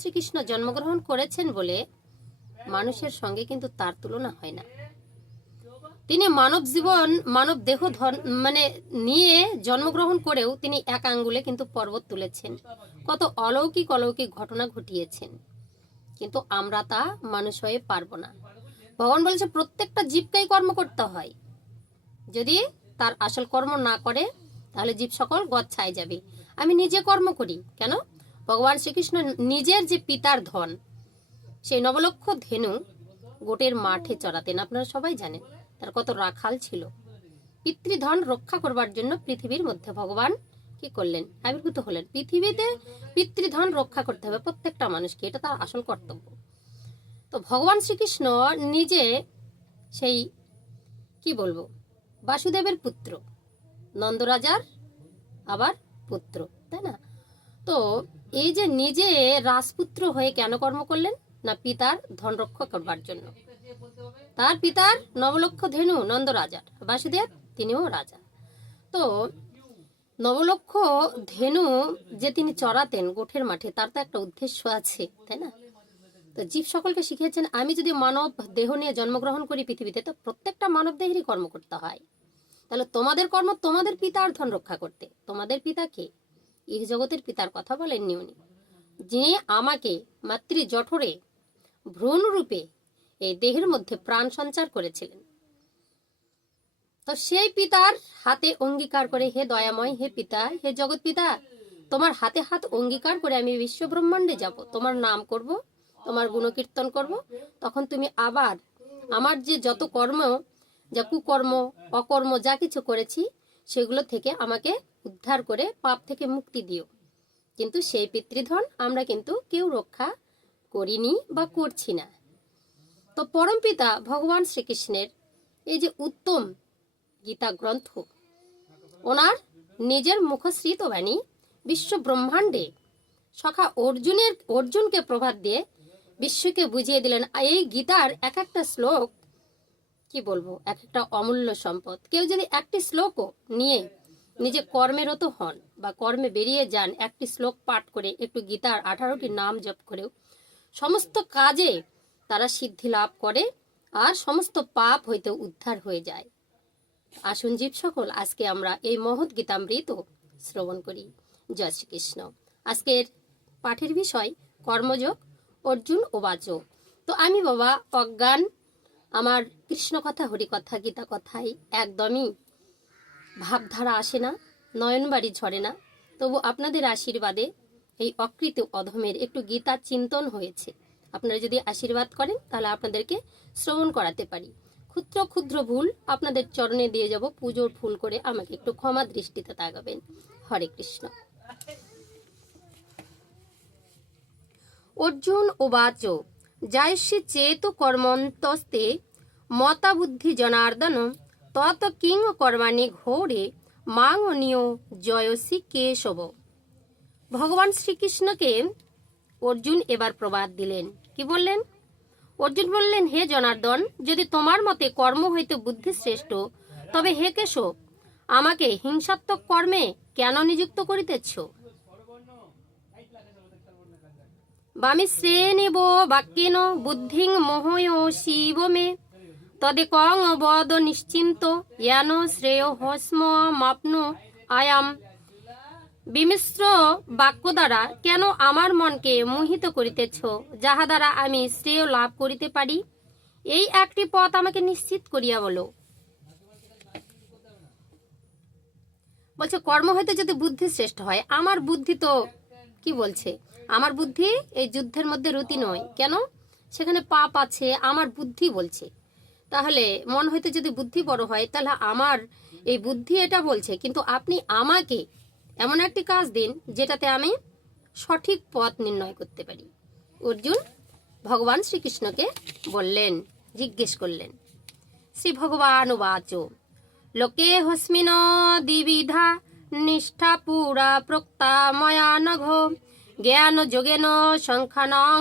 শ্রীকৃষ্ণ জন্মগ্রহণ করেছেন বলে মানুষের সঙ্গে কিন্তু তার তুলনা হয় না। তিনি মানব জীবন, মানব দেহ মানে নিয়ে জন্মগ্রহণ করেও তিনি এক আঙ্গুলে কিন্তু পর্বত তুলেছেন। কত অলৌকিক অলৌকিক ঘটনা ঘটিয়েছেন। কিন্তু আমরা তা মানুষ হয়ে পারব না। ভগবান বলেছে, প্রত্যেকটা জীবকেই কর্ম করতে হয়। যদি তার আসল কর্ম না করে, তাহলে জীব সকল গচ্ছায় যাবে। আমি নিজে কর্ম করি। কেন? ভগবান শ্রীকৃষ্ণ নিজের যে পিতার ধন, সেই নবলক্ষ ধেনু গোটের মাঠে চড়াতেন। আপনারা সবাই জানেন তার কত রাখাল ছিল। পিতৃধন রক্ষা করবার জন্য পৃথিবীর মধ্যে ভগবান কি করলেন? আবির্ভূত হলেন। পৃথিবীতে পিতৃধন রক্ষা করতে হবে প্রত্যেকটা মানুষকে, এটা তার আসল কর্তব্য। তো ভগবান শ্রীকৃষ্ণ নিজে সেই, কি বলব, বাসুদেবের পুত্র, নন্দরাজার আবার পুত্র, তাই না? তো এই যে নিজে রাজপুত্র হয়ে কেন কর্ম করলেন? না পিতার ধন রক্ষা করবার জন্য। তার পিতার নবলক্ষ ধেনু নন্দ রাজার বাসুদেব তিনিও রাজা। তো নবলক্ষ ধেনু যে তিনি চড়াতেন গোঠের মাঠে, তার তো একটা উদ্দেশ্য আছে, তাই না? তো জীব সকলকে শিখিয়েছেন, আমি যদি মানব দেহ নিয়ে জন্মগ্রহণ করি পৃথিবীতে, তো প্রত্যেকটা মানব দেহেরই কর্ম করতে হয়। তাহলে তোমাদের কর্ম তোমাদের পিতার ধন রক্ষা করতে। তোমাদের পিতা কে? ইহ জগতের পিতার কথা বলেননি উনি। যিনি আমাকে মাতৃ জঠরে ভ্রূণ রূপে এই দেহের মধ্যে প্রাণ সঞ্চার করেছিলেন। তো সেই পিতার হাতে অঙ্গীকার করে, হে দয়াময়, হে পিতা, হে জগৎ পিতা, তোমার হাতে হাত অঙ্গীকার করে আমি বিশ্ব ব্রহ্মাণ্ডে যাব। তোমার নাম করব, তোমার গুণকীর্তন করব। তখন তুমি আবার আমার যে যত কর্ম, যা কুকর্ম, অকর্ম, যা কিছু করেছি, সেগুলো থেকে আমাকে উদ্ধার করে পাপ থেকে মুক্তি দিও। কিন্তু সেই পিতৃধন আমরা কিন্তু কেউ রক্ষা করিনি বা করছি না। তো পরমপিতা ভগবান শ্রীকৃষ্ণের এই যে উত্তম গীতা গ্রন্থ ওনার নিজের মুখশ্রিত বাণী বিশ্ব ব্রহ্মাণ্ডে সখা অর্জুনের, অর্জুনকে প্রভাত দিয়ে বিশ্বকে বুঝিয়ে দিলেন। এই গীতার এক একটা শ্লোক, কি বলব, এক একটা অমূল্য সম্পদ। কেউ যদি একটি শ্লোকও নিয়ে নিজে কর্মেরত হন বা কর্মে বেরিয়ে যান, একটি শ্লোক পাঠ করে, একটু গীতার আঠারোটি নাম জপ করেও। সমস্ত কাজে তারা সিদ্ধি লাভ করে আর সমস্ত পাপ হইতে উদ্ধার হয়ে যায়। আসুন জীব সকল, আজকে আমরা এই মহৎ গীতামৃত শ্রবণ করি। জয় শ্রীকৃষ্ণ। আজকের পাঠের বিষয় কর্মযোগ, অর্জুন ও বাচক। তো আমি বাবা অজ্ঞান, আমার কৃষ্ণ কথা হরি কথা গীতা কথাই একদমই ভাবধারা আসে না, নয়নবাড়ি ঝরে না। তবু আপনাদের আশীর্বাদে এই অকৃত অধমের একটু গীতা চিন্তন হয়েছে। আপনারা যদি আশীর্বাদ করেন, তাহলে আপনাদেরকে শ্রবণ করাতে পারি। ক্ষুদ্র ক্ষুদ্র ভুল আপনাদের চরণে দিয়ে যাব, পুজোর ফুল করে আমাকে একটু ক্ষমা দৃষ্টিতে তাকাবেন। হরে কৃষ্ণ। অর্জুন উবাচ, যায়সি চেত কর্মন্তস্তে মতা বুদ্ধি জনার্দন তত কিং কর্মাণি ঘোরে মাং অনিয় জয়সি কেশব। ভগবান শ্রীকৃষ্ণকে অর্জুন এবার প্রবাদ দিলেন। কি বললেন? অর্জুন বললেন, হে জনার্দন, যদি তোমার মতে কর্ম হইতে বুদ্ধি শ্রেষ্ঠ, তবে হে কেশব, আমাকে হিংসাত্মক কর্মে কেন নিযুক্ত করিতেছ? বামি শ্রেণীব বাক্যেন, বুদ্ধিং মোহয় শিব মে। তদে কং বদ নিশ্চিন্ত ইয়ান শ্রেয় হস্ম মাপ্ন আয়াম। বিমিশ্র বাক্য দ্বারা কেন আমার মনকে মোহিত করিতেছ, যাহা দ্বারা আমি শ্রেয় লাভ করিতে পারি? এই একটি পথ আমাকে নিশ্চিত করিয়া বলো। বলছে, কর্ম হইতে যদি বুদ্ধি শ্রেষ্ঠ হয়, আমার বুদ্ধি তো কি বলছে? আমার বুদ্ধি এই যুদ্ধের মধ্যে রুতি নয়। কেন? সেখানে পাপ আছে, আমার বুদ্ধি বলছে। তাহলে মন হইতে যদি বুদ্ধি বড় হয়, তাহলে আমার এই বুদ্ধি এটা বলছে। কিন্তু আপনি আমাকে এমন একটি কাজ দিন, যেটাতে আমি সঠিক পথ নির্ণয় করতে পারি। অর্জুন ভগবান শ্রীকৃষ্ণকে বললেন, জিজ্ঞেস করলেন, শ্রী ভগবান উবাচ, লোকে হস্মিন দ্বিবিধা, নিষ্ঠা পুরা প্রক্তা ময়া নঘ জ্ঞান যোগেন সংখ্যানং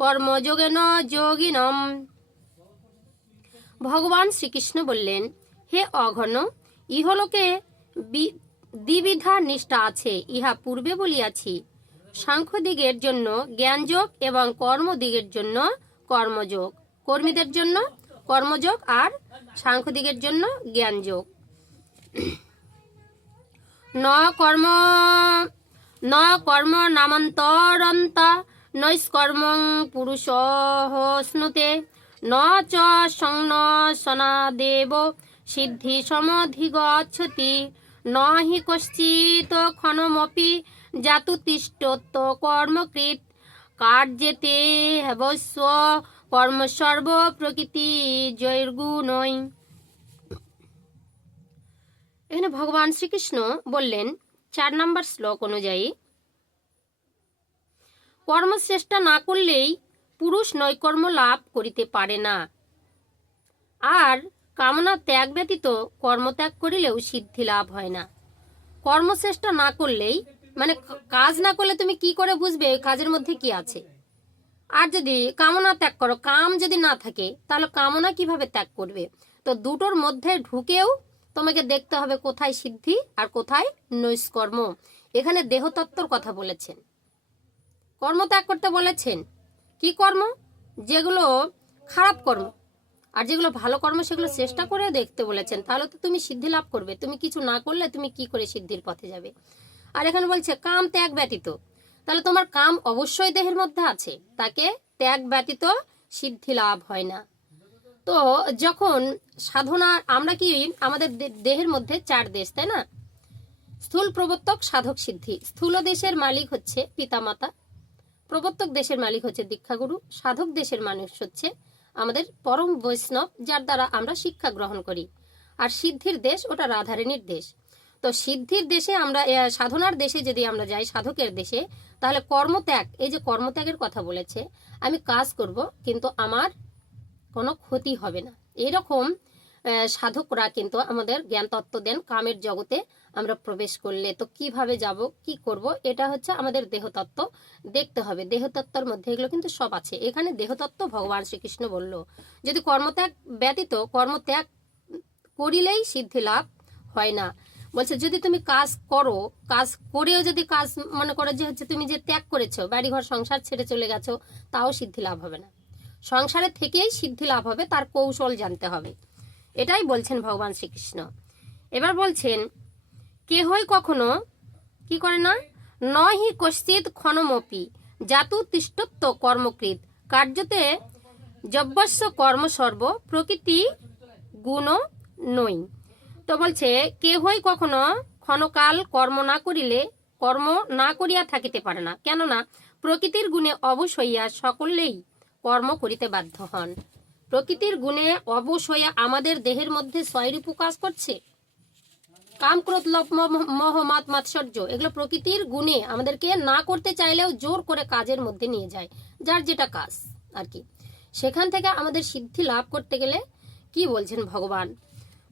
কর্মযোগেন যোগিনম। ভগবান শ্রীকৃষ্ণ বললেন, হে অঘন, ইহলোকে দ্বিবিধা নিষ্ঠা আছে, ইহা পূর্বে বলিয়াছি। সাংখ্যদিগের জন্য জ্ঞানযোগ এবং কর্মদিগের জন্য কর্মযোগ, কর্মীদের জন্য কর্মযোগ আর সাংখ্যদিগের জন্য জ্ঞানযোগ। ন কর্ম ন কর্ম নামান্তরন্ত, নৈষ্কর্মং পুরুষ স্নুতে। ন চ সংন সনাদেব সিদ্ধি সমধিগচ্ছতি ন হি কশ্চিত ক্ষণমপি জাতু তিষ্ঠত কর্মকৃত কার্যেতে হবস্ব কর্মসর্ব প্রকৃতি জৈর্গুণই। এখানে ভগবান শ্রীকৃষ্ণ বললেন চার নম্বর শ্লোক অনুযায়ী কর্মচেষ্টা না করলেই পুরুষ নৈকর্ম লাভ করিতে পারে না। আর কামনা ত্যাগ ব্যতীত কর্মত্যাগ করিলেও সিদ্ধি লাভ হয় না। কর্মচেষ্টা না করলেই মানে কাজ না করলে তুমি কি করে বুঝবে কাজের মধ্যে কি আছে? আর যদি কামনা ত্যাগ করো, কাম যদি না থাকে, তাহলে কামনা কীভাবে ত্যাগ করবে? তো দুটোর মধ্যে ঢুকেও তোমাকে দেখতে হবে কোথায় সিদ্ধি আর কোথায় নৈষ্কর্ম। এখানে দেহতত্ত্বর কথা বলেছেন। কর্ম ত্যাগ করতে বলেছেন কি কর্ম? যেগুলো খারাপ কর্ম। আর যেগুলো ভালো কর্ম, সেগুলো চেষ্টা করে দেখতে বলেছেন। তাহলে তো তুমি সিদ্ধি লাভ করবে। তুমি কিছু না করলে তুমি কি করে সিদ্ধির পথে যাবে? আর এখানে বলছে, কাম ত্যাগ ব্যতীত। তাহলে তোমার কাম অবশ্যই দেহের মধ্যে আছে। তাকে ত্যাগ ব্যতীত সিদ্ধি লাভ হয় না। তো যখন সাধনা, আমরা কি আমাদের দেহের মধ্যে চার দেশ, তাই না? স্থূল প্রবর্তক, সাধক সিদ্ধি। স্থূল দেশের মালিক হচ্ছে পিতামাতা। প্রবর্তক দেশের মালিক হচ্ছে দীক্ষাগুরু, সাধক দেশের মানুষ হচ্ছে আমাদের পরম বৈষ্ণব, যার দ্বারা আমরা শিক্ষা গ্রহণ করি। আর সিদ্ধির দেশ ওটা রাধারানীর দেশ। তো সিদ্ধির দেশে আমরা সাধনার দেশে যদি আমরা যাই, সাধকের দেশে, তাহলে কর্মত্যাগ, এই যে কর্মত্যাগের কথা বলেছে, আমি কাজ করব, কিন্তু আমার কোনো ক্ষতি হবে না। এরকম সাধকরা কিন্তু আমাদের জ্ঞান তত্ত্ব দেন, কামের জগতে আমরা প্রবেশ করলে তো কীভাবে যাব, কি করব, এটা হচ্ছে আমাদের দেহতত্ত্ব। দেখতে হবে, দেহতত্ত্বর মধ্যে এগুলো কিন্তু সব আছে। এখানে দেহতত্ত্ব ভগবান শ্রীকৃষ্ণ বলল, যদি কর্মত্যাগ ব্যতীত কর্মত্যাগ করিলেই সিদ্ধি লাভ হয় না। বলছে, যদি তুমি কাজ করো, কাজ করেও যদি কাজ মনে করো যে হচ্ছে তুমি যে ত্যাগ করেছ, বাড়িঘর, সংসার ছেড়ে চলে গেছো, তাও সিদ্ধি লাভ হবে না। সংসারে থেকেই সিদ্ধি লাভ হবে, তার কৌশল জানতে হবে। এটাই বলছেন ভগবান শ্রীকৃষ্ণ। এবার বলছেন কেহই কখনো? কি করে না? নহি কশ্চিত ক্ষণমপি জাতু তিষ্টত্ব কর্মকৃত। কার্যতে যব্যস্য কর্মসর্ব প্রকৃতি গুণ নই তো বলছে কেহই কখনো? ক্ষণকাল কর্ম না করিলে, কর্ম না করিয়া থাকিতে পারে না। কেননা, প্রকৃতির গুণে অবশ হইয়া সকলেই কর্ম করিতে বাধ্য হন। প্রকৃতির গুণে অবশ হইয়া আমাদের দেহের মধ্যে ছয়রূপ কাজ করছে? কাম ক্রোধ লোভ, মোহ- মোহ, মাত, মাৎসর্য, এগুলো প্রকৃতির গুণে আমাদেরকে না করতে চাইলেও জোর করে কাজের মধ্যে নিয়ে যায়, যার যেটা কাজ, আর কি। সেখান থেকে আমাদের সিদ্ধি লাভ করতে গেলে কি বলছেন ভগবান?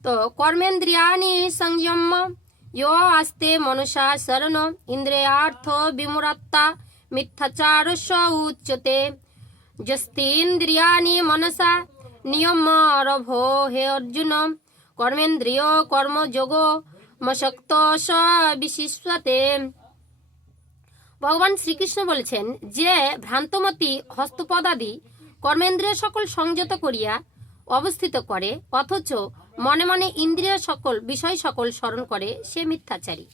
তো কর্মেন্দ্রিয়ানি সংযম, ইয় আস্তে মনসা শরণ, ইন্দ্রিয়ার্থ বিমুরাত্তা মিথ্যাচারস্য উচ্যতে যস্তেন্দ্রিয়ানি মনসা, নিয়ম রভো হে অর্জুন, কর্মেন্দ্রিয় কর্মযোগ মশক্ত স বিশিষ্যতে ভগবান শ্রীকৃষ্ণ বলেছেন যে, ভ্রান্তমতি হস্তপদাদি কর্মেন্দ্রিয় সকল সংযত করিয়া অবস্থিত করে, অথচ মনে মনে ইন্দ্রিয় সকল, বিষয় সকল স্মরণ করে সে মিথ্যাচারী।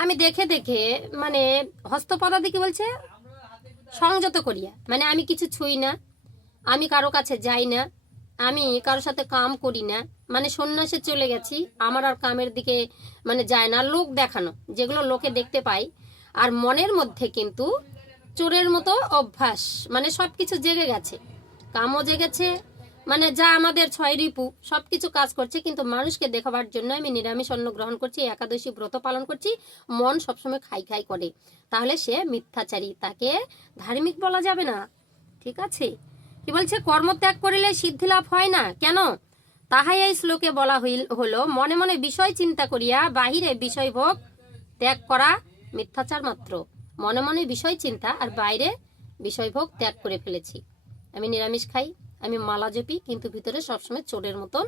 আমি দেখে দেখে মানে হস্তপদাদি কি বলছে? সংযত করিয়া। মানে আমি কিছু ছুঁই না, আমি কারও কাছে যাই না আমি কারোর সাথে কাম করি না। মানে সন্ন্যাসে চলে গেছি, আমার আর কামের দিকে মানে যায় না, লোক দেখানো, যেগুলো লোকে দেখতে পাই। আর মনের মধ্যে কিন্তু চোরের মতো অভ্যাস মানে সবকিছু জেগে গেছে। কামও জেগেছে মানে যা আমাদের ছয় রিপু, সবকিছু কাজ করছে, কিন্তু মানুষকে দেখাবার জন্য আমি নিরামিষ অন্ন গ্রহণ করছি, একাদশী ব্রত পালন করছি, মন সবসময় খাই খাই করে। তাহলে সে মিথ্যাচারী, তাকে ধার্মিক বলা যাবে না, ঠিক আছে? কি বলছে? কর্মত্যাগ করিলে সিদ্ধি লাভ হয় না। কেন? তাহাই এই শ্লোকে বলা হইল হলো, মনে মনে বিষয় চিন্তা করিয়া বাহিরে বিষয় ভোগ ত্যাগ করা মিথ্যাচার মাত্র। মনে মনে বিষয় চিন্তা আর বাইরে বিষয় ভোগ ত্যাগ করে ফেলেছি। আমি নিরামিষ খাই, আমি মালা জপি, কিন্তু ভিতরে সবসময় চোরের মতন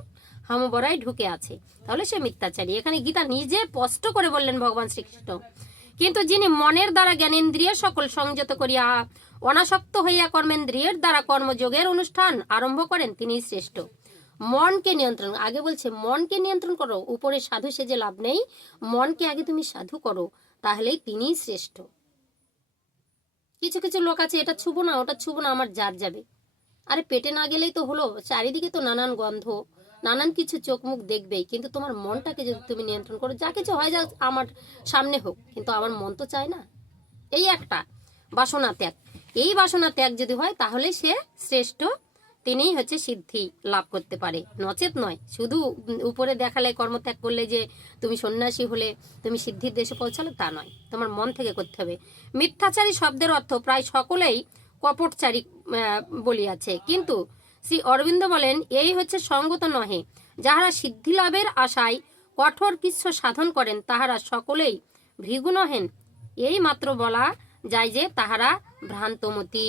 হামবড়াই ঢুকে আছে। তাহলে সে মিথ্যাচারী। এখানে গীতা নিজে স্পষ্ট করে বললেন ভগবান শ্রীকৃষ্ণ। কিন্তু যিনি মনের দ্বারা জ্ঞানেন্দ্রিয় সকল সংযত করিয়া অনাসক্ত হইয়া কর্মেন্দ্রিয়ের দ্বারা কর্মযোগের অনুষ্ঠান আরম্ভ করেন, তিনি শ্রেষ্ঠ। মনকে নিয়ন্ত্রণ, আগে বলছে, মনকে নিয়ন্ত্রণ করো, উপরে সাধু সেজে লাভ নেই, মনকে আগে তুমি সাধু করো, তাহলেই তিনিই শ্রেষ্ঠ। কিছু কিছু লোক আছে, এটা ছুবো না, ওটা ছুবো না, আমার জাত যাবে। আরে পেটে না গেলেই তো হলো, চারিদিকে তো নানান গন্ধ নানান কিছু চোখ মুখ দেখবেই, কিন্তু তোমার মনটাকে যদি তুমি নিয়ন্ত্রণ করো, যা কিছু হয় যা আমার সামনে হোক, কিন্তু আমার মন তো চায় না। এই একটা, বাসনা ত্যাগ। এই বাসনা ত্যাগ যদি হয়, তাহলে সে শ্রেষ্ঠ, তিনিই হচ্ছে সিদ্ধি লাভ করতে পারে। নচেত নয়, শুধু উপরে দেখালে, কর্মত্যাগ করলে যে তুমি সন্ন্যাসী হলে, তুমি সিদ্ধির দেশে পৌঁছালে, তা নয়। তোমার মন থেকে করতে হবে। মিথ্যাচারী শব্দের অর্থ প্রায় সকলেই কপটচারী বলিয়াছে। কিন্তু শ্রী অরবিন্দ বলেন, এই হচ্ছে সঙ্গত নহে। যাহারা সিদ্ধি লাভের আশায় কঠোর কৃচ্ছ সাধন করেন, তাহারা সকলেই ভৃগু নহেন। এই মাত্র বলা যায় যে তাহারা ভ্রান্তমতি।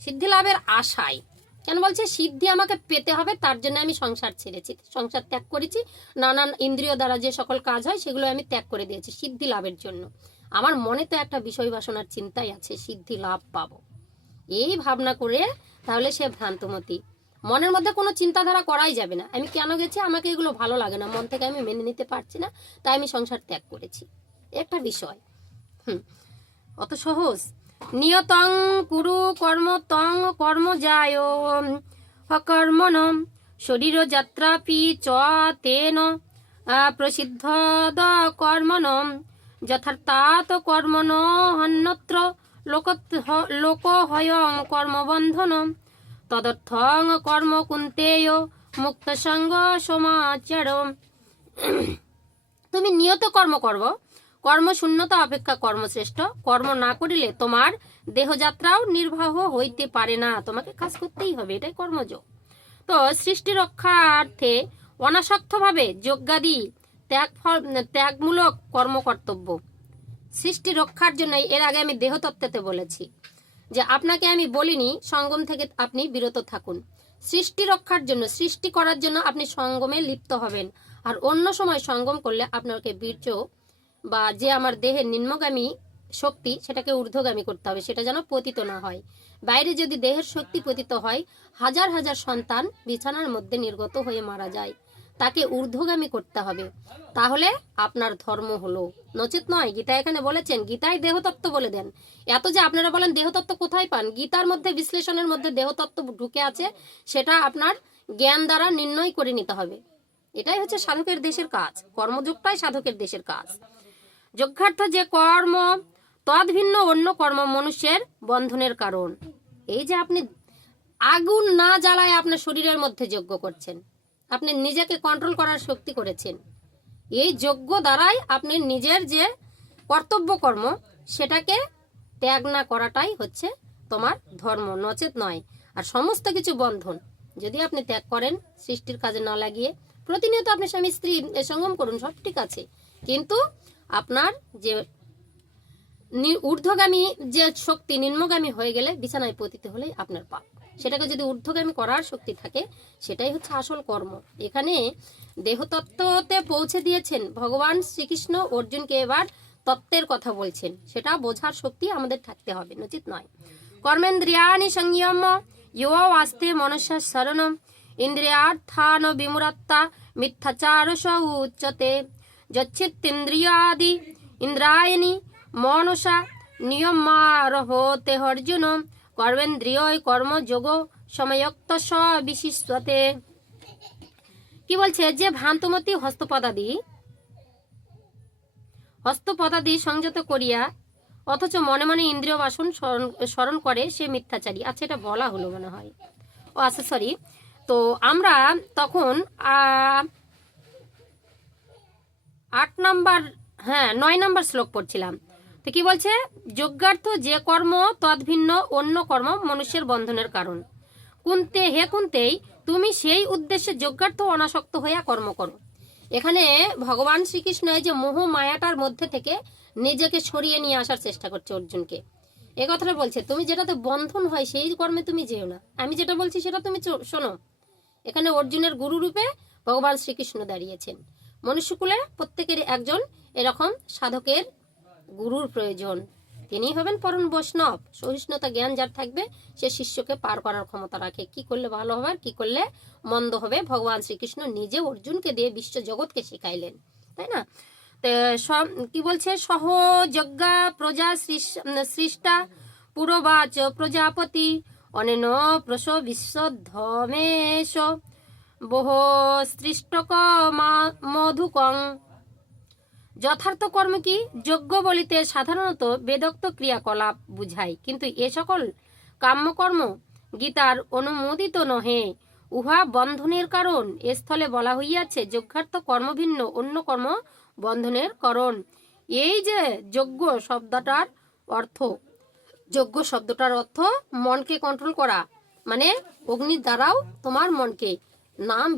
সিদ্ধি লাভের আশায়। কেন বলছে, সিদ্ধি আমাকে পেতে হবে, তার জন্য আমি সংসার ছেড়েছি। সংসার ত্যাগ করেছি, নানান ইন্দ্রিয় দ্বারা যে সকল কাজ হয়, সেগুলো আমি ত্যাগ করে দিয়েছি সিদ্ধি লাভের জন্য। আমার মনে তো একটা বিষয় বাসনার চিন্তাই আছে, সিদ্ধি লাভ পাবো। এই ভাবনা করে তাহলে সে ভ্রান্তমতি। মনের মধ্যে কোনো চিন্তাধারা করাই যাবে না। আমি কেন গেছি? আমাকে এগুলো ভালো লাগে না। মন থেকে আমি মেনে নিতে পারছি না। তাই আমি সংসার ত্যাগ করেছি। একটা বিষয়। হুম। অত সহজ? নিয়তং কুরু কর্ম তং কর্ম যায়। অকর্মণ শরীর যাত্রাপি চ তেন। প্রসিদ্ধ দ কর্মণ যথার্থাৎ কর্মণ হন্যত্র। লোক হয়ং কর্মবন্ধন তদর্থং কর্ম কুন্তেয় মুক্ত সঙ্গ সমাচার তুমি নিয়ত কর্ম করব। কর্মশূন্যতা অপেক্ষা কর্মশ্রেষ্ঠ। কর্ম না করিলে তোমার দেহযাত্রাও নির্বাহ হইতে পারে না। তোমাকে কাজ করতেই হবে, এটাই কর্মযোগ। তো সৃষ্টি রক্ষার্থে অনাসক্তভাবে যজ্ঞাদি ত্যাগ ত্যাগমূলক কর্ম কর্তব্য সৃষ্টি রক্ষার জন্য এর আগে আমি দেহতত্ত্বতে বলেছি যে আপনাকে আমি বলিনি, সঙ্গম থেকে আপনি বিরত থাকুন। সৃষ্টি রক্ষার জন্য, সৃষ্টি করার জন্য আপনি সঙ্গমে লিপ্ত হবেন। আর অন্য সময় সঙ্গম করলে আপনাকে বীর্য বা যে আমার দেহের নিম্নগামী শক্তি, সেটাকে ঊর্ধ্বগামী করতে হবে, সেটা যেন পতিত না হয়। বাইরে যদি দেহের শক্তি পতিত হয়, হাজার হাজার সন্তান বিছানার মধ্যে নির্গত হয়ে মারা যায়। তাকে ঊর্ধ্বগামী করতে হবে। তাহলে আপনার ধর্ম হলো। নচেত নয়, গীতা এখানে বলেছেন গীতায় দেহতত্ত্ব বলে দেন। এত যে আপনারা বলেন দেহতত্ত্ব কোথায় পান, গীতার মধ্যে বিশ্লেষণের মধ্যে দেহতত্ত্ব ঢুকে আছে, সেটা আপনার জ্ঞান দ্বারা নির্ণয় করে নিতে হবে। এটাই হচ্ছে সাধকের দেশের কাজ, কর্মযোগটাই সাধকের দেশের কাজ। যজ্ঞার্থ যে কর্ম, তদ্ভিন্ন অন্য কর্ম মনুষ্যের বন্ধনের কারণ। এই যে আপনি আগুন না জ্বালায় আপনার শরীরের মধ্যে যজ্ঞ করছেন আপনি নিজেকে কন্ট্রোল করার শক্তি করেছেন। এই যজ্ঞ দ্বারাই আপনি নিজের যে কর্তব্য কর্ম সেটাকে ত্যাগ না করাটাই হচ্ছে তোমার ধর্ম, নচেত নয়। আর সমস্ত কিছু বন্ধন, যদি আপনি ত্যাগ করেন, সৃষ্টির কাজে না লাগিয়ে, প্রতিনিয়ত আপনি স্বামী, স্ত্রী সঙ্গম করুন, সব ঠিক আছে। কিন্তু আপনার যে ঊর্ধ্বগামী যে শক্তি, নিম্নগামী হয়ে গেলে বিছানায় পতিত হলেই আপনার পাপ। সেটাকে যদি ঊর্ধ্বগামী করার শক্তি থাকে, সেটাই হচ্ছে আসল কর্ম। এখানে দেহতত্ত্বতে পৌঁছে দিয়েছেন ভগবান শ্রীকৃষ্ণ, অর্জুনকে এবার তত্ত্বের কথা বলছেন। সেটা বোঝার শক্তি আমাদের থাকতে হবে নচিত নয়। কর্মেন্দ্রিয়ানি সংযম, ইয় আস্তে মনসা শরণম, ইন্দ্রিয়ার্থান বিমুরাত্তা মিথ্যাচার স উচ্যতে যচ্ছিত্তিন্দ্রিয়াদি, ইন্দ্রায়ণী মনসা নিয়মারহতে অর্জুন কর্মেন্দ্রিয় কর্মযোগ সময়ক্ত স বিশিষ্যতে কি বলছে? যে ভ্রান্তমতি হস্তপদাদি হস্তপদাদি সংযত করিয়া, অথচ মনে মনে ইন্দ্রিয় বাসন স্মরণ করে সে মিথ্যাচারী। আচ্ছা এটা বলা হলো মনে হয়। ও আচ্ছা সরি তো আমরা তখন আট নাম্বার হ্যাঁ নয় নাম্বার শ্লোক পড়ছিলাম। কি বলছে, যজ্ঞার্থ যে কর্ম তদ্ভিন্ন অন্য কর্ম মনুষ্যের বন্ধনের কারণ। কুন্তে হে কুন্তেই, তুমি সেই উদ্দেশ্যে যজ্ঞার্থ অনাসক্ত হইয়া কর্ম করো। এখানে ভগবান শ্রীকৃষ্ণ যে মোহ মায়াটার মধ্যে থেকে নিজেকে সরিয়ে নিয়ে আসার চেষ্টা করছে অর্জুনকে। এ কথাটা বলছে, তুমি যেটাতে বন্ধন হয় সেই কর্মে তুমি যেও না। আমি যেটা বলছি সেটা তুমি শোনো। এখানে অর্জুনের গুরু রূপে ভগবান শ্রীকৃষ্ণ দাঁড়িয়েছেন। মনুষ্যকুলে প্রত্যেকের একজন এরকম সাধকের গুরুর প্রয়োজন। তিনি হবেন পরম বৈষ্ণব। সহিষ্ণুতা জ্ঞান যার থাকবে, সে শিষ্যকে পার করার ক্ষমতা রাখে। কি করলে ভালো হবে আর কি করলে মন্দ হবে? ভগবান শ্রীকৃষ্ণ নিজে অর্জুনকে দিয়ে বিশ্ব জগৎকে শিখাইলেন, তাই না? কি বলছে? সহযজ্ঞা প্রজা সৃষ- সৃষ্টা পুরবাচ প্রজাপতি অনেন প্রস বিশ্বধমেশ। বহ সৃষ্টক মধুকং যথার্থ কর্ম কি? যোগ্য বলিতে সাধারণত বেদক্ত ক্রিয়াকলাপ বুঝায় কিন্তু এ সকল কাম্যকর্ম গীতার অনুমোদিত নহে। উহা বন্ধনের কারণ। স্থলে বলা হইয়াছে, যজ্ঞার্থ কর্মভিন্ন অন্য কর্ম বন্ধনের কারণ। এই যে যজ্ঞ শব্দটার অর্থ, যজ্ঞ শব্দটার অর্থ মনকে কন্ট্রোল করা। মানে অগ্নির দ্বারাও তোমার মনকে, নাম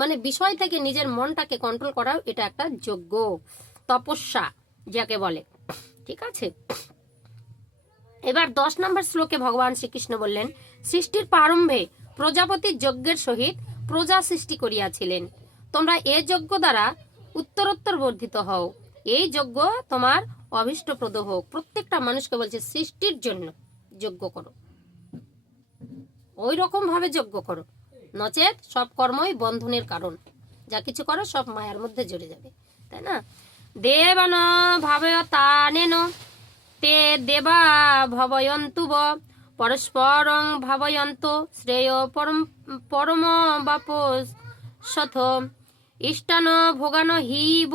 মানে বিষয় থেকে নিজের মনটাকে কন্ট্রোল করা এটা একটা যজ্ঞ। তপস্যা, যাকে বলে। ঠিক আছে? এবার দশ নম্বর শ্লোকে ভগবান শ্রীকৃষ্ণ বললেন, সৃষ্টির প্রারম্ভে প্রজাপতি যজ্ঞের সহিত প্রজা সৃষ্টি করিয়াছিলেন। তোমরা এ যজ্ঞ দ্বারা উত্তরোত্তর বর্ধিত হও। এই যজ্ঞ তোমার অভিষ্টপ্রদ হোক। প্রত্যেকটা মানুষকে বলছে, সৃষ্টির জন্য যজ্ঞ করো। ওই রকম ভাবে যজ্ঞ করো। নচেত সব কর্মই বন্ধনের কারণ। যা কিছু করো সব মায়ার মধ্যে জড়ে যাবে। তাই না? দেবান ভাবয়তানেন তে দেবা ভবয়ন্তু ব পরস্পরং ভাবয়ন্ত, শ্রেয় পরম পরম বাপ সথ ইষ্টান ভোগান হিব,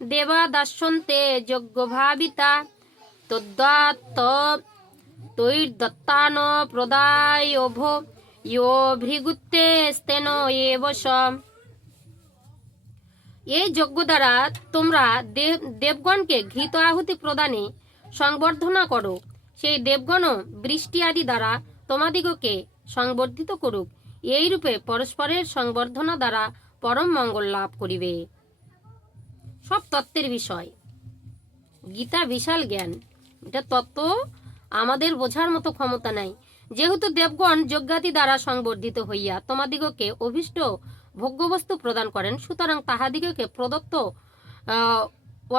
দেবা দাস্যন্তে যজ্ঞ ভাবিতা, তদ্দাত্ত তৈর্দত্তান প্রদায়োভ ইয়ো ভৃগুত্তে স্তেন এব এই যজ্ঞ দ্বারা তোমরা দেব, দেবগণকে ঘৃত আহুতি প্রদানে সংবর্ধনা করো। সেই দেবগণও বৃষ্টি আদি দ্বারা তোমাদিগকে সংবর্ধিত করুক। এই রূপে পরস্পরের সংবর্ধনা দ্বারা পরম মঙ্গল লাভ করিবে। সব তত্ত্বের বিষয়। গীতা বিশাল জ্ঞান। এটা তত্ত্ব আমাদের বোঝার মতো ক্ষমতা নাই। যেহেতু দেবগণ যজ্ঞাতি দ্বারা সংবর্ধিত হইয়া তোমাদিগকে অভিষ্ট ভোগ্যবস্তু প্রদান করেন। সুতরাং তাহাদিগকে প্রদত্ত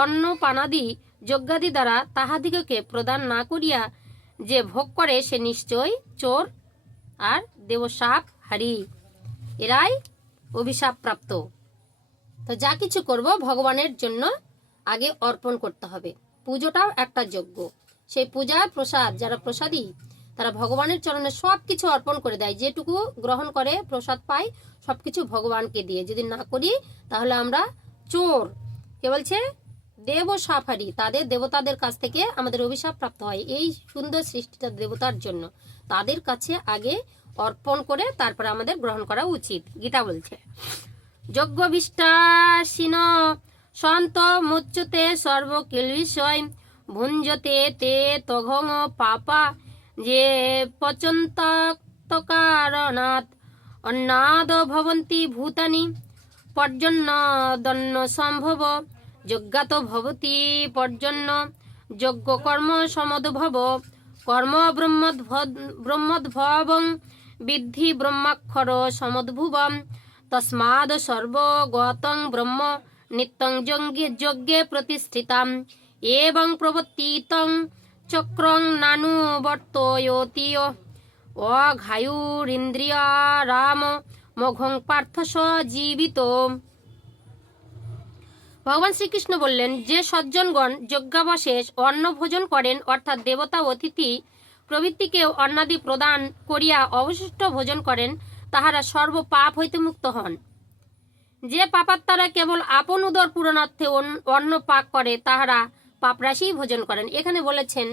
অন্ন পানাদি যজ্ঞাদি দ্বারা তাহাদিগকে প্রদান না করিয়া যে ভোগ করে, সে নিশ্চয় চোর আর দেবসাপ হারি। এরাই অভিশাপ প্রাপ্ত তো যা কিছু করব, ভগবানের জন্য আগে অর্পণ করতে হবে। পুজোটাও একটা যজ্ঞ। সেই পূজা প্রসাদ, যারা প্রসাদী তারা ভগবানের চরণে সব কিছু অর্পণ করে দেয়। যেটুকু গ্রহণ করে, প্রসাদ পায়, সবকিছু ভগবানকে দিয়ে। যদি না করি, তাহলে আমরা চোর। কে বলছে? দেব সাফারি। তাদের দেবতাদের কাছ থেকে আমাদের অভিশাপ প্রাপ্ত হয়। এই সুন্দর সৃষ্টিটা দেবতার জন্য। তাদের কাছে আগে অর্পণ করে তারপরে আমাদের গ্রহণ করা উচিত। গীতা বলছে যজ্ঞ বিষ্টাসীন সন্ত মুচ্যতে সর্বকিল বিষয়, ভুঞ্জতে তে তঘং পাপা যে পচন্তকারণাৎ অন্নাদ ভবন্তি ভূতানি, পর্জন্য দন্ন সম্ভব, যজ্ঞাত ভবতি পর্জন্য, যজ্ঞ কর্ম সমদ্ভব, কর্ম ব্রহ্মদ্ভবং বিদ্ধি ব্রহ্মাক্ষর সমদ্ভুবম, তস্মাদ সর্বগতং ব্রহ্ম, নিত্যং যজ্ঞে যজ্ঞে প্রতিষ্ঠিতাম, এবং প্রবর্তিতং চক্রং নানু বর্তয়তীয় অঘায়ুরিন্দ্রিয়া রাম মঘং পার্থ জীবিত ভগবান শ্রীকৃষ্ণ বললেন যে সজ্জনগণ যজ্ঞাবশেষ অন্ন ভোজন করেন অর্থাৎ দেবতা, অতিথি প্রভৃতিকে অন্নাদি প্রদান করিয়া অবশিষ্ট ভোজন করেন, তাহারা সর্ব পাপ হইতে মুক্ত হন। যে পাপাত্মারা কেবল আপন উদর পূরণার্থে অন্ন পাক করে, তাহারা পাপরাশি ভোজন করেন। এখানে বলেছেন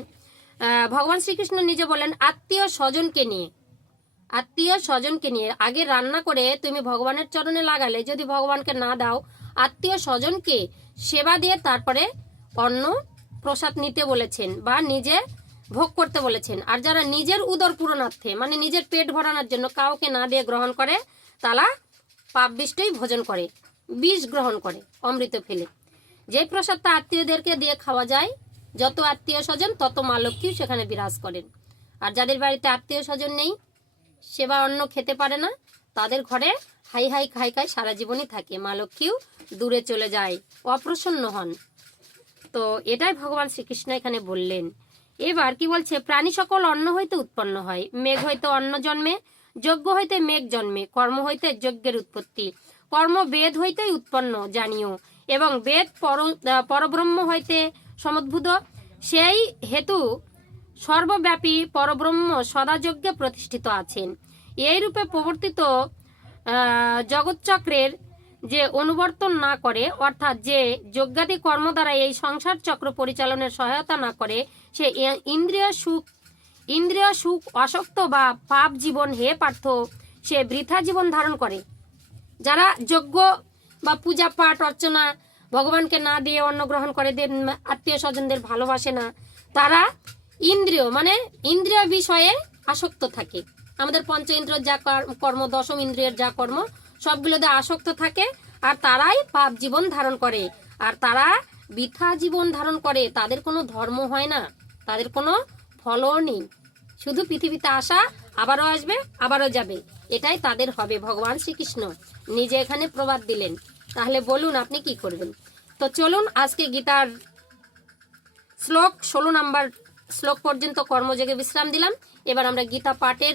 ভগবান শ্রীকৃষ্ণ নিজে বলেন, আত্মীয় স্বজনকে নিয়ে। আত্মীয় স্বজনকে নিয়ে। আগে রান্না করে তুমি ভগবানের চরণে লাগালে, যদি ভগবানকে না দাও, আত্মীয় স্বজনকে সেবা দিয়ে তারপরে অন্ন প্রসাদ নিতে বলেছেন বা নিজে ভোগ করতে বলেছেন। আর যারা নিজের উদর পূরণার্থে মানে নিজের পেট ভরানোর জন্য কাউকে না দিয়ে গ্রহণ করে, তারা পাপ বিষ্টই ভোজন করে, বিষ গ্রহণ করে, অমৃত ফেলে। যে প্রসাদটা আত্মীয়দেরকে দিয়ে খাওয়া যায়, যত আত্মীয় স্বজন, তত মা লক্ষ্মীও সেখানে বিরাজ করেন। আর যাদের বাড়িতে আত্মীয় স্বজন নেই সেবা অন্ন খেতে পারে না, তাদের ঘরে হাই হাই খাই খাই সারা জীবনই থাকে। মা লক্ষ্মীও দূরে চলে যায়, অপ্রসন্ন হন। তো এটাই ভগবান শ্রীকৃষ্ণ এখানে বললেন। এবার কি বলছে? প্রাণী সকল অন্ন হইতে উৎপন্ন হয়। মেঘ হইতে অন্ন জন্মে, যজ্ঞ হইতে মেঘ জন্মে, কর্ম হইতে যজ্ঞের উৎপত্তি। কর্ম বেদ হইতেই উৎপন্ন, জানিও। এবং বেদ পর পরব্রহ্ম হইতে সমদ্ভূত। সেই হেতু সর্বব্যাপী পরব্রহ্ম সদাযজ্ঞে প্রতিষ্ঠিত আছেন। এই রূপে প্রবর্তিত জগৎচক্রের যে অনুবর্তন না করে, অর্থাৎ যে যজ্ঞাদি কর্ম দ্বারা এই সংসার চক্র পরিচালনের সহায়তা না করে, সে ইন্দ্রিয় সুখ ইন্দ্রিয় সুখ অসক্ত বা পাপ জীবন হে পার্থ সে বৃথা জীবন ধারণ করে। যারা যজ্ঞ বা পূজা পাঠ, অর্চনা ভগবানকে না দিয়ে অন্ন গ্রহণ করে আত্মীয় স্বজনদের ভালোবাসে না, তারা ইন্দ্রিয় মানে ইন্দ্রিয় বিষয়ে আসক্ত থাকে। আমাদের পঞ্চ ইন্দ্রিয়র যা কর- কর্ম, দশম ইন্দ্রিয়ের যা কর্ম, সবগুলোতে আসক্ত থাকে আর তারাই পাপ জীবন ধারণ করে। আর তারা বৃথা জীবন ধারণ করে, তাদের কোনো ধর্ম হয় না, তাদের কোনো ফলও নেই। শুধু পৃথিবীতে আসা, আবারও আসবে, আবারও যাবে। এটাই তাদের হবে, ভগবান শ্রীকৃষ্ণ নিজে এখানে প্রবাদ দিলেন। তাহলে বলুন আপনি কি করবেন? তো চলুন, আজকে গীতার শ্লোক, ষোলো নাম্বার শ্লোক পর্যন্ত কর্মযোগে বিশ্রাম দিলাম। এবার আমরা গীতা পাঠের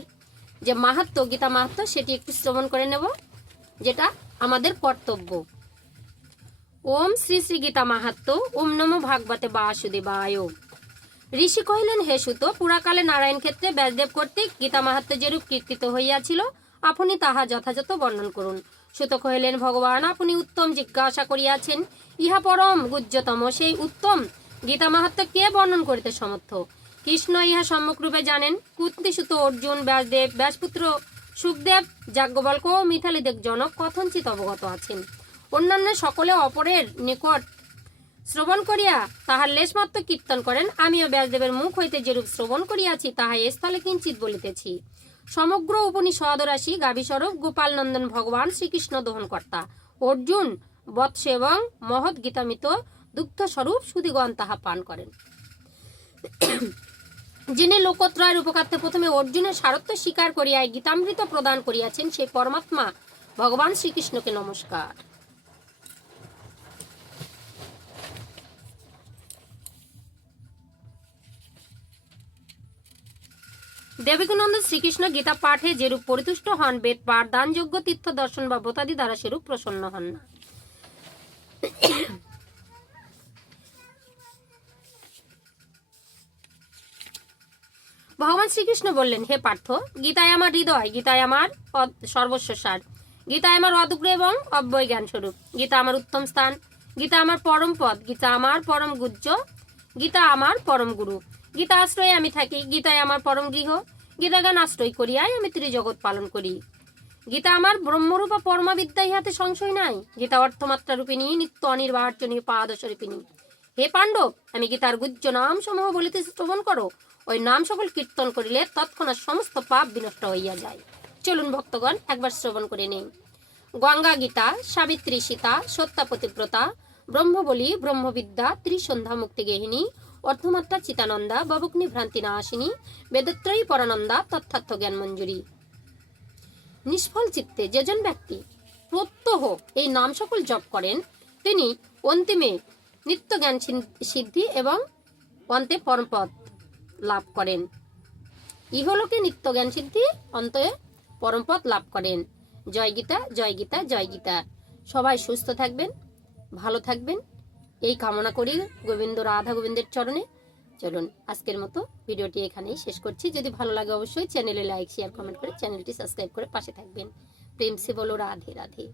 যে মাহাত্ম, গীতা মাহাত্ম, সেটি একটু শ্রবণ করে নেব, যেটা আমাদের কর্তব্য। ওম শ্রী শ্রী গীতা মাহাত্ম, ওম নমো ভাগবতে বাসুদেবায়। ঋষি কহিলেন, হে সুত, পুরাকালে নারায়ণ ক্ষেত্রে ব্যাসদেব কর্তৃক গীতা মাহাত্ম যেরূপ কীর্তিত হইয়াছিল, আপনি তাহা যথাযথ বর্ণন করুন। সুত কহিলেন, ভগবান, আপনি উত্তম জিজ্ঞাসা করিয়াছেন। ইহা পরম গুজ্জতম, সেই উত্তম। গীতা মাহাত্ম কে বর্ণন করিতে সমর্থ? কৃষ্ণ ইহা সম্মুখরূপে জানেন কুন্তিসুত অর্জুন, ব্যাসদেব, ব্যাসপুত্র সুখদেব যাজ্ঞবল্ক ও মিথালিদেব জনক কথঞ্চিত অবগত আছেন। অন্যান্য সকলে অপরের নিকট শ্রবণ করিয়া তাহার লেশমাত্র কীর্তন করেন। আমিও ব্যাসদেবের মুখ হইতে যেরূপ শ্রবণ করিয়াছি, তাহা এ স্থলে কিঞ্চিত বলিতেছি। সমগ্র উপনিষদ রাশি গাভীস্বরূপ গোপাল নন্দন ভগবান শ্রীকৃষ্ণ দহনকর্তা। অর্জুন বৎস এবং মহৎ গীতামিত দুগ্ধ স্বরূপ সুদিগণ তাহা পান করেন। যিনি লোকত্রয়ের উপকার্থে প্রথমে অর্জুনের সারত্ব স্বীকার করিয়ায় গীতামৃত প্রদান করিয়াছেন, সেই পরমাত্মা ভগবান শ্রীকৃষ্ণকে নমস্কার। দেবকীনন্দ শ্রীকৃষ্ণ গীতা পাঠে যেরূপ পরিতুষ্ট হন, বেদ পাঠ, দানযোগ্য তীর্থ দর্শন বা বোতাদি দ্বারা সেরূপ প্রসন্ন হন। না ভগবান শ্রীকৃষ্ণ বললেন, হে পার্থ, গীতায় আমার হৃদয়, গীতায় আমার সর্বস্ব সার। গীতায় আমার অদুগ্র এবং অব্যয় জ্ঞান স্বরূপ গীতা আমার উত্তম স্থান। গীতা আমার পরম পদ। গীতা আমার পরম গুজ্জ। গীতা আমার পরম গুরু। গীতা আশ্রয়ে আমি থাকি। গীতায় আমার পরম গৃহ। গীতাগান আশ্রয় করিয়াই আমি ত্রিজগৎ পালন করি। গীতা আমার ব্রহ্মরূপ ও পরমা বিদ্যা ইহাতে সংশয় নাই। গীতা অর্থমাত্রা রূপিণী নিত্য অনির্বাচনীয় পাদ স্বরূপিণী হে পাণ্ডব, আমি গীতার গুজ্জ নাম সমূহ বলিতে শ্রবণ করো। ওই নাম সকল কীর্তন করিলে তৎক্ষণাৎ সমস্ত পাপ বিনষ্ট হইয়া যায়। চলুন ভক্তগণ, একবার শ্রবণ করে নেই। গঙ্গা গীতা, সাবিত্রী সীতা, সত্যাপতিব্রতা, ব্রহ্মবলী, ব্রহ্মবিদ্যা, ত্রিসন্ধ্যা মুক্তি গেহিনী অর্ধমাত্রা চিতানন্দা ববুগ্নি ভ্রান্তি নাশিনী, বেদত্রয়ী পরানন্দা তথ্যার্থ জ্ঞান মঞ্জুরি নিষ্ফল চিত্তে যেজন ব্যক্তি প্রত্যহ এই নাম সকল জপ করেন, তিনি অন্তিমে নিত্য জ্ঞান সিদ্ধি এবং অন্তে পরমপদ লাভ করেন। ইহলোকে নিত্য জ্ঞান সিদ্ধি, অন্তে পরমপদ লাভ করেন। জয় গীতা জয় গীতা জয় গীতা। সবাই সুস্থ থাকবেন, ভালো থাকবেন। এই কামনা করি গোবিন্দ রাধা গোবিন্দের চরণে। চলুন, আজকের মতো ভিডিওটি এখানেই শেষ করছি। যদি ভালো লাগে অবশ্যই চ্যানেলে লাইক শেয়ার কমেন্ট করে চ্যানেলটি সাবস্ক্রাইব করে পাশে থাকবেন। প্রেম সে বলো, রাধে রাধে।